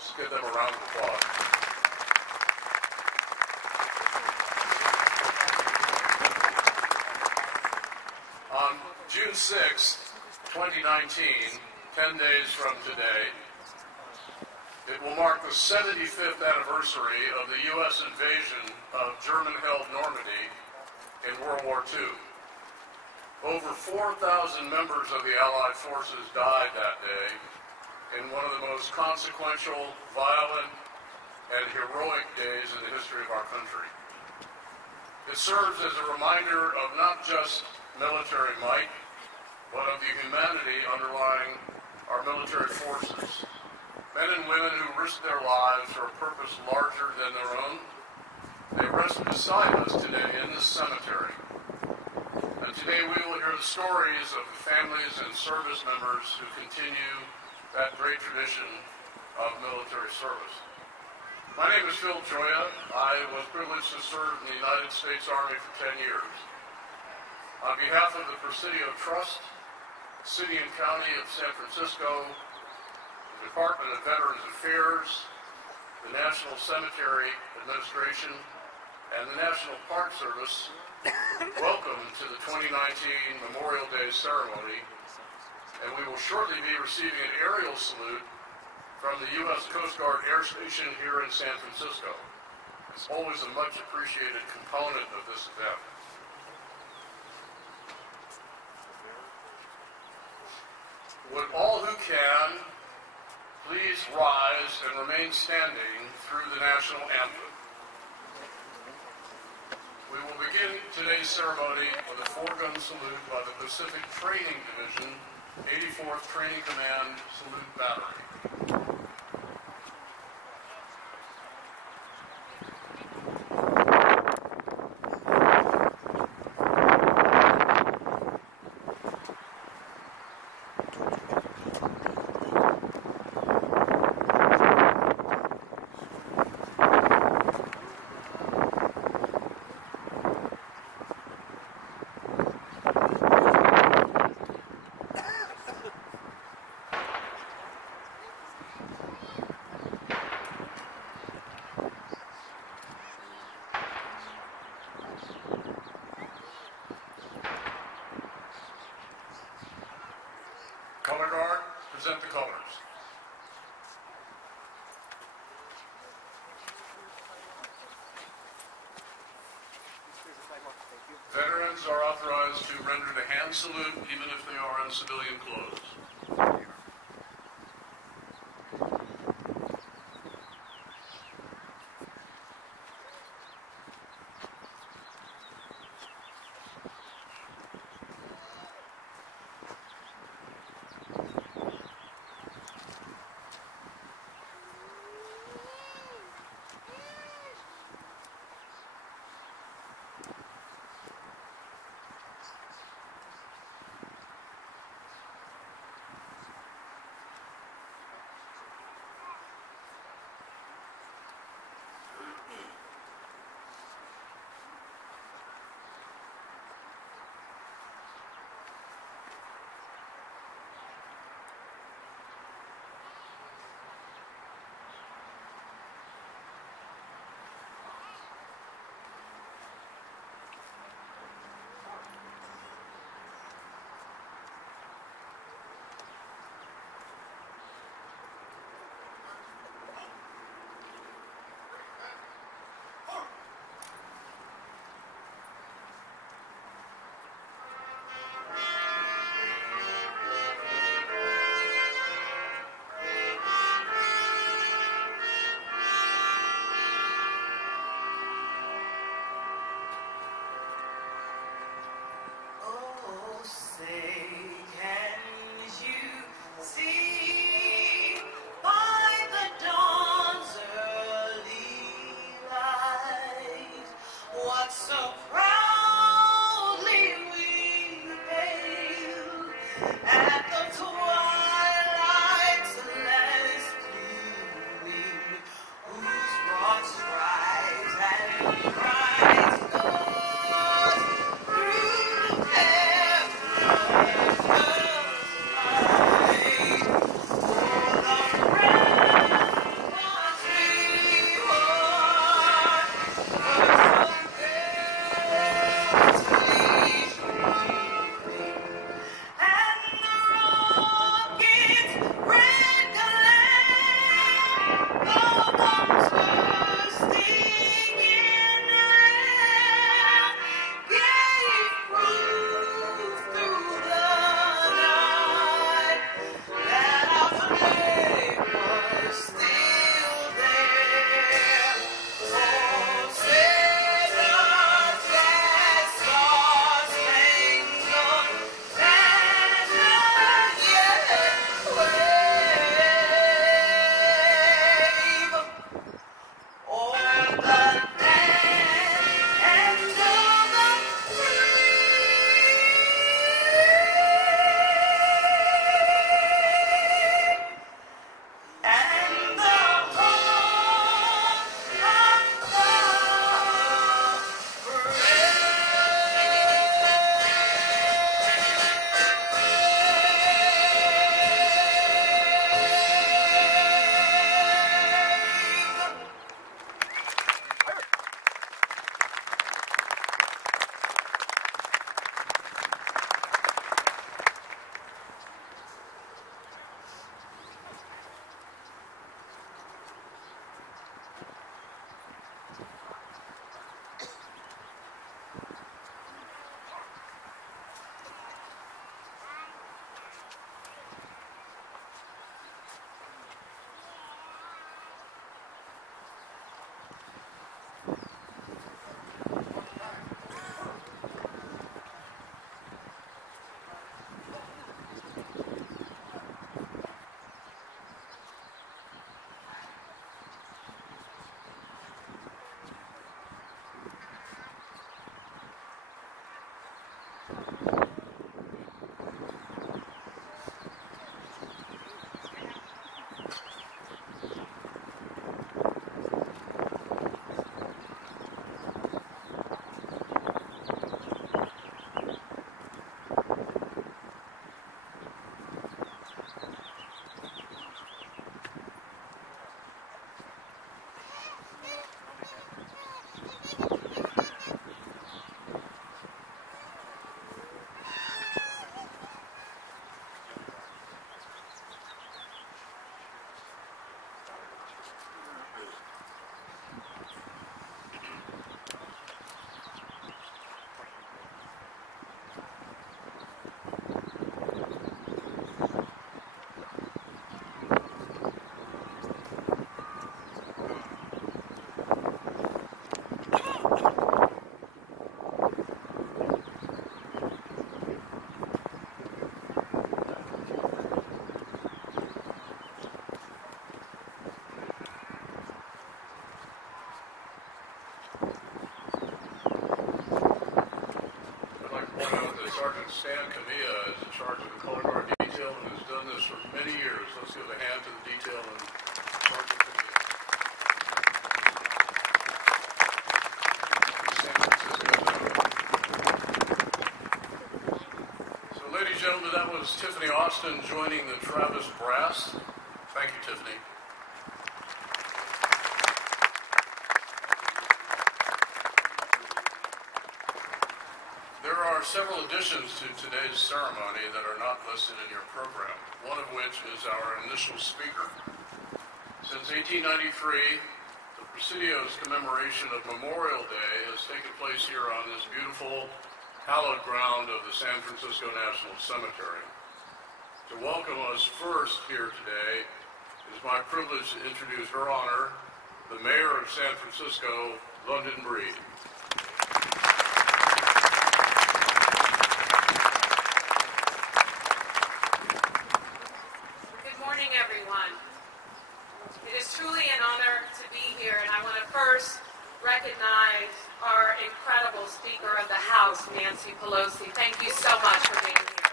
Let's give them a round of applause. On June 6th, 2019, 10 days from today, it will mark the 75th anniversary of the U.S. invasion of German-held Normandy in World War II. Over 4,000 members of the Allied forces died that day in one of the most consequential, violent, and heroic days in the history of our country. It serves as a reminder of not just military might, but of the humanity underlying our military forces. Men and women who risked their lives for a purpose larger than their own. They rest beside us today in this cemetery. And today we will hear the stories of the families and service members who continue that great tradition of military service. My name is Phil Gioia. I was privileged to serve in the United States Army for 10 years. On behalf of the Presidio Trust, City and County of San Francisco, the Department of Veterans Affairs, the National Cemetery Administration, and the National Park Service, welcome to the 2019 Memorial Day ceremony, and we will shortly be receiving an aerial salute from the U.S. Coast Guard Air Station here in San Francisco. It's always a much appreciated component of this event. Would all who can please rise and remain standing through the national anthem. We will begin today's ceremony with a four-gun salute by the Pacific Training Division, 84th Training Command Salute Battery. Color Guard, present the colors. Veterans are authorized to render the hand salute even if they are in civilian clothes. note that Sergeant Stan Camilla is in charge of the color guard detail and has done this for many years. Let's give a hand to the detail and Sergeant Camilla. San Francisco. So, ladies and gentlemen, that was Tiffany Austin joining the Travis Brass. Thank you, Tiffany. There are several additions to today's ceremony that are not listed in your program, one of which is our initial speaker. Since 1893, the Presidio's commemoration of Memorial Day has taken place here on this beautiful, hallowed ground of the San Francisco National Cemetery. To welcome us first here today, it is my privilege to introduce Her Honor, the Mayor of San Francisco, London Breed. Truly an honor to be here, and I want to first recognize our incredible Speaker of the House, Nancy Pelosi. Thank you so much for being here.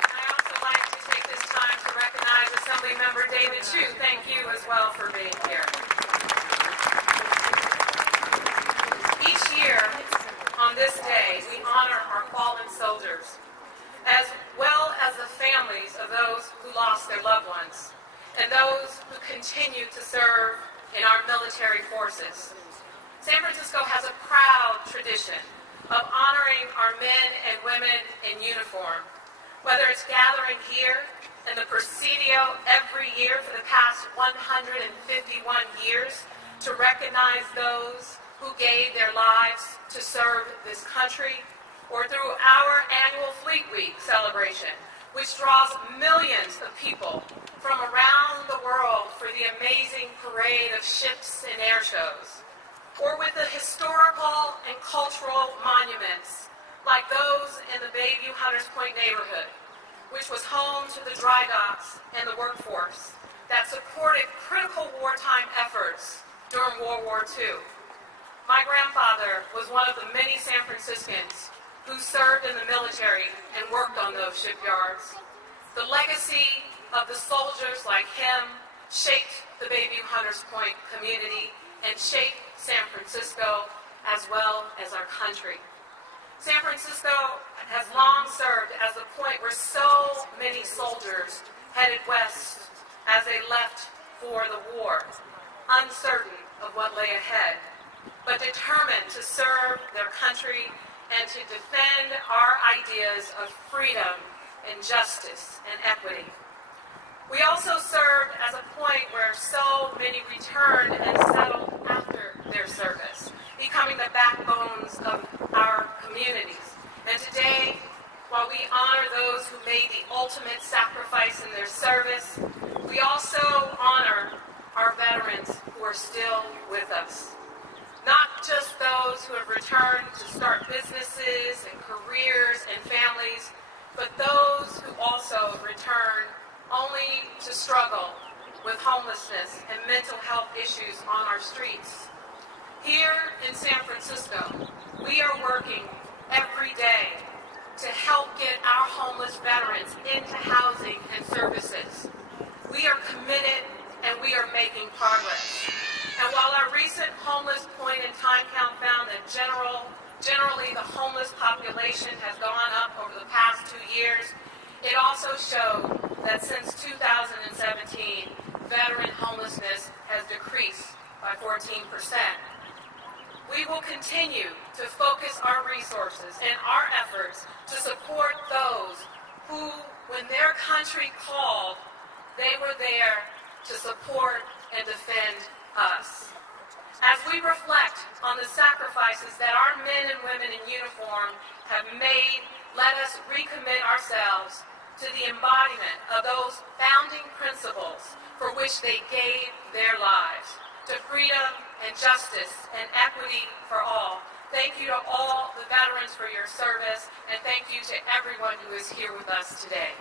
I also like to take this time to recognize Assemblymember David Chiu. Thank you as well for being here. Each year, on this day, we honor our fallen soldiers, as well as the families of those who lost their loved ones, and those who continue to serve in our military forces. San Francisco has a proud tradition of honoring our men and women in uniform, whether it's gathering here in the Presidio every year for the past 151 years to recognize those who gave their lives to serve this country, or through our annual Fleet Week celebration, which draws millions of people from around the world for the amazing parade of ships and air shows, or with the historical and cultural monuments like those in the Bayview Hunters Point neighborhood, which was home to the dry docks and the workforce that supported critical wartime efforts during World War II. My grandfather was one of the many San Franciscans who served in the military and worked on those shipyards. The legacy of the soldiers like him shaped the Bayview Hunters Point community and shaped San Francisco as well as our country. San Francisco has long served as the point where so many soldiers headed west as they left for the war, uncertain of what lay ahead, but determined to serve their country and to defend our ideas of freedom and justice and equity. We also served as a point where so many returned and settled after their service, becoming the backbones of our communities. And today, while we honor those who made the ultimate sacrifice in their service, we also honor our veterans who are still with us. Not just those who have returned to start businesses and careers and families, but those who also return only to struggle with homelessness and mental health issues on our streets. Here in San Francisco, we are working every day to help get our homeless veterans into housing and services. We are committed and we are making progress. And while our recent homeless point in time count found that generally the homeless population has gone up over the past 2 years, it also showed that since 2017, veteran homelessness has decreased by 14%. We will continue to focus our resources and our efforts to support those who, when their country called, they were there to support and defend us. As we reflect on the sacrifices that our men and women in uniform have made, let us recommit ourselves to the embodiment of those founding principles for which they gave their lives, to freedom and justice and equity for all. Thank you to all the veterans for your service, and thank you to everyone who is here with us today.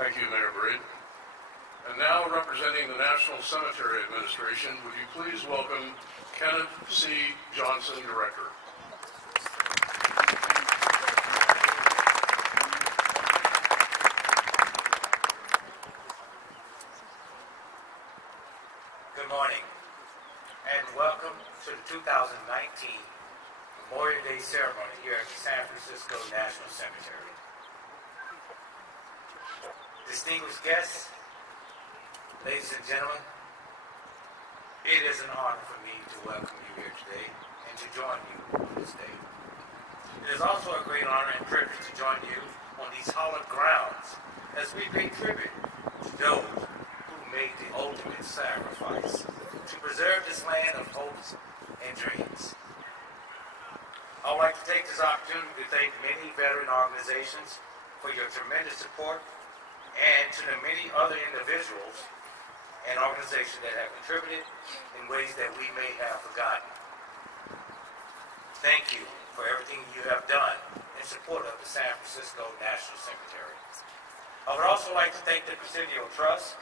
Thank you, Mayor Breed. And now, representing the National Cemetery Administration, would you please welcome Kenneth C. Johnson, Director. Good morning, and welcome to the 2019 Memorial Day ceremony here at the San Francisco National Cemetery. Distinguished guests, ladies and gentlemen, it is an honor for me to welcome you here today and to join you on this day. It is also a great honor and privilege to join you on these hallowed grounds as we pay tribute to those who made the ultimate sacrifice to preserve this land of hopes and dreams. I would like to take this opportunity to thank many veteran organizations for your tremendous support and to the many other individuals and organizations that have contributed in ways that we may have forgotten. Thank you for everything you have done in support of the San Francisco National Cemetery. I would also like to thank the Presidio Trust,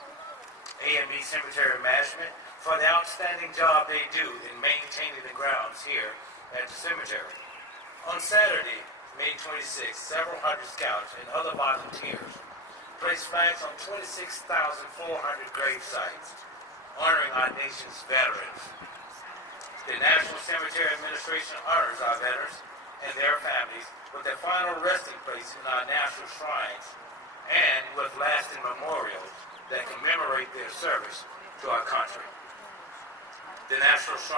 A&B Cemetery Management, for the outstanding job they do in maintaining the grounds here at the cemetery. On Saturday, May 26th, several hundred scouts and other volunteers placed flags on 26,400 grave sites, honoring our nation's veterans. The National Cemetery Administration honors our veterans and their families with their final resting place in our national shrines and with lasting memorials that commemorate their service to our country. The National Shrine